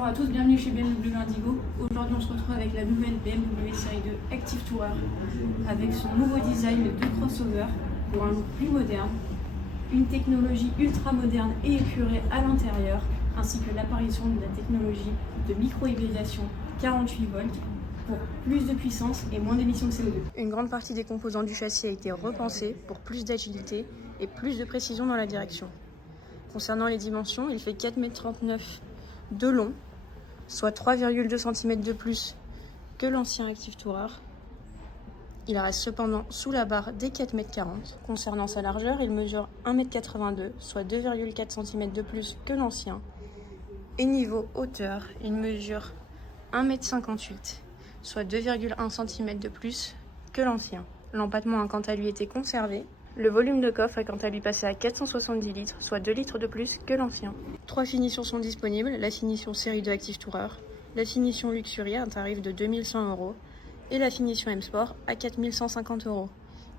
Bonjour à tous, bienvenue chez BMW Indigo. Aujourd'hui on se retrouve avec la nouvelle BMW série 2 Active Tourer avec son nouveau design de crossover pour un look plus moderne, une technologie ultra moderne et épurée à l'intérieur, ainsi que l'apparition de la technologie de micro-hybridation 48 volts pour plus de puissance et moins d'émissions de CO2. Une grande partie des composants du châssis a été repensée pour plus d'agilité et plus de précision dans la direction. Concernant les dimensions, il fait 4,39 m de long, soit 3,2 cm de plus que l'ancien Active Tourer. Il reste cependant sous la barre des 4,40 m. Concernant sa largeur, il mesure 1,82 m, soit 2,4 cm de plus que l'ancien. Et niveau hauteur, il mesure 1,58 m, soit 2,1 cm de plus que l'ancien. L'empattement a quant à lui été conservé. Le volume de coffre est quant à lui passé à 470 litres, soit 2 litres de plus que l'ancien. 3 finitions sont disponibles, la finition série 2 Active Tourer, la finition Luxury à un tarif de 2100 € et la finition M-Sport à 4150 €.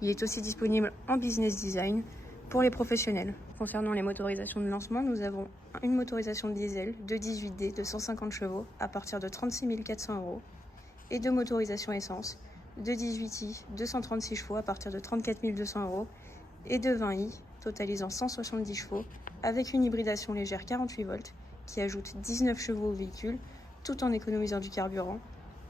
Il est aussi disponible en business design pour les professionnels. Concernant les motorisations de lancement, nous avons une motorisation diesel de 18D de 150 chevaux à partir de 36 400 € et deux motorisations essence de 18i de 136 chevaux à partir de 34 200 € et de 20i totalisant 170 chevaux avec une hybridation légère 48 volts qui ajoute 19 chevaux au véhicule tout en économisant du carburant,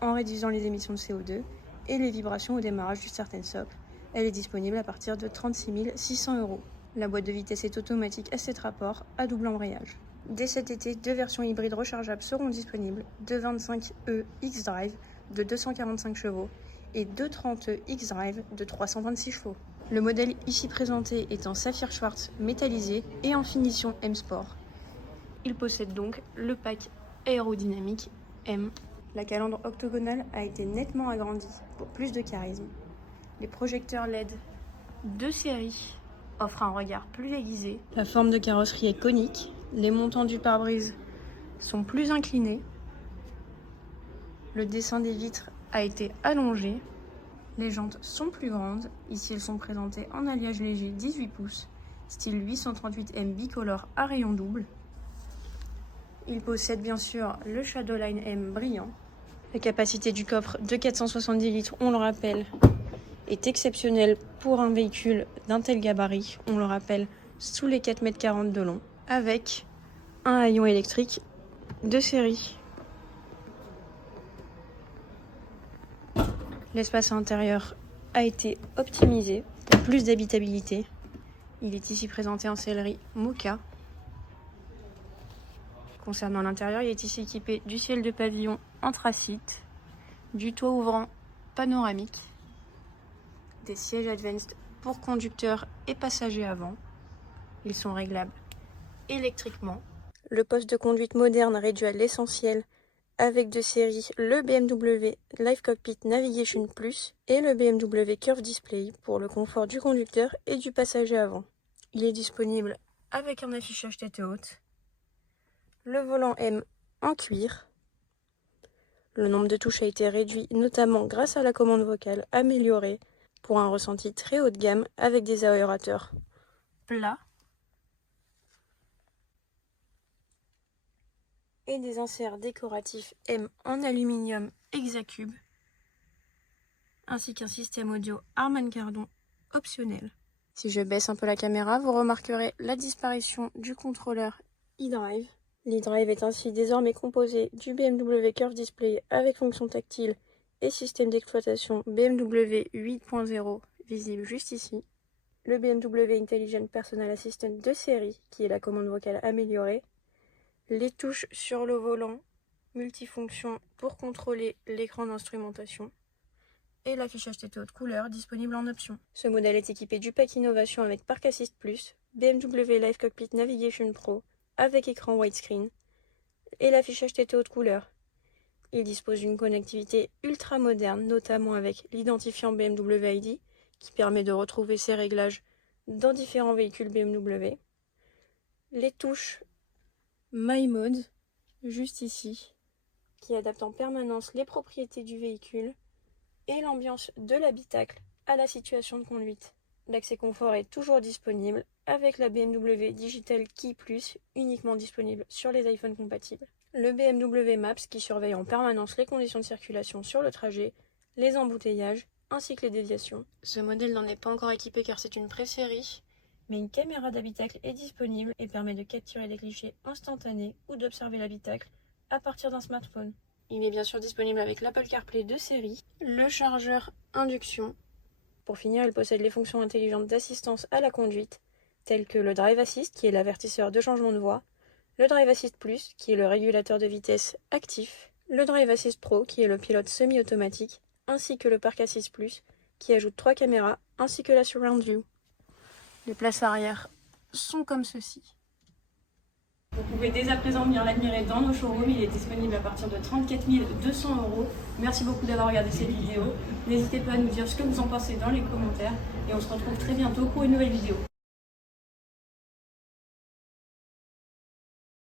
en réduisant les émissions de CO2 et les vibrations au démarrage du certain socle. Elle est disponible à partir de 36 600 €. La boîte de vitesse est automatique à 7 rapports à double embrayage. Dès cet été, deux versions hybrides rechargeables seront disponibles, deux 25e X-Drive de 245 chevaux et deux 30e X-Drive de 326 chevaux. Le modèle ici présenté est en saphir quartz métallisé et en finition M-Sport. Il possède donc le pack aérodynamique M. La calandre octogonale a été nettement agrandie pour plus de charisme. Les projecteurs LED de série offrent un regard plus aiguisé. La forme de carrosserie est conique. Les montants du pare-brise sont plus inclinés. Le dessin des vitres a été allongé. Les jantes sont plus grandes. Ici, elles sont présentées en alliage léger 18 pouces, style 838M bicolore à rayon double. Il possède bien sûr le Shadowline M brillant. La capacité du coffre de 470 litres, on le rappelle, est exceptionnelle pour un véhicule d'un tel gabarit. On le rappelle, sous les 4,40 m de long, avec un haillon électrique de série. L'espace intérieur a été optimisé pour plus d'habitabilité. Il est ici présenté en sellerie Mocha. Concernant l'intérieur, il est ici équipé du ciel de pavillon anthracite, du toit ouvrant panoramique, des sièges advanced pour conducteurs et passagers avant. Ils sont réglables électriquement. Le poste de conduite moderne réduit à l'essentiel avec de série le BMW Live Cockpit Navigation Plus et le BMW Curve Display pour le confort du conducteur et du passager avant. Il est disponible avec un affichage tête haute, le volant M en cuir. Le nombre de touches a été réduit notamment grâce à la commande vocale améliorée pour un ressenti très haut de gamme avec des aérateurs plats et des inserts décoratifs M en aluminium Hexacube, ainsi qu'un système audio Harman Kardon optionnel. Si je baisse un peu la caméra, vous remarquerez la disparition du contrôleur e-drive. L'e-drive est ainsi désormais composé du BMW Curve Display avec fonction tactile et système d'exploitation BMW 8.0 visible juste ici. Le BMW Intelligent Personal Assistant de série qui est la commande vocale améliorée. Les touches sur le volant multifonction pour contrôler l'écran d'instrumentation et l'affichage tête haute couleur disponible en option. Ce modèle est équipé du pack innovation avec Park Assist Plus, BMW Live Cockpit Navigation Pro avec écran widescreen et l'affichage tête haute couleur. Il dispose d'une connectivité ultra moderne, notamment avec l'identifiant BMW ID qui permet de retrouver ses réglages dans différents véhicules BMW. Les touches My Mode, juste ici, qui adapte en permanence les propriétés du véhicule et l'ambiance de l'habitacle à la situation de conduite. L'accès confort est toujours disponible avec la BMW Digital Key Plus, uniquement disponible sur les iPhones compatibles. Le BMW Maps qui surveille en permanence les conditions de circulation sur le trajet, les embouteillages, ainsi que les déviations. Ce modèle n'en est pas encore équipé car c'est une pré-série, mais une caméra d'habitacle est disponible et permet de capturer des clichés instantanés ou d'observer l'habitacle à partir d'un smartphone. Il est bien sûr disponible avec l'Apple CarPlay de série, le chargeur induction. Pour finir, il possède les fonctions intelligentes d'assistance à la conduite, telles que le Drive Assist qui est l'avertisseur de changement de voie, le Drive Assist Plus qui est le régulateur de vitesse actif, le Drive Assist Pro qui est le pilote semi-automatique, ainsi que le Park Assist Plus qui ajoute 3 caméras ainsi que la Surround View. Les places arrière sont comme ceci. Vous pouvez dès à présent venir l'admirer dans nos showrooms, il est disponible à partir de 34 200 €. Merci beaucoup d'avoir regardé cette vidéo. N'hésitez pas à nous dire ce que vous en pensez dans les commentaires et on se retrouve très bientôt pour une nouvelle vidéo.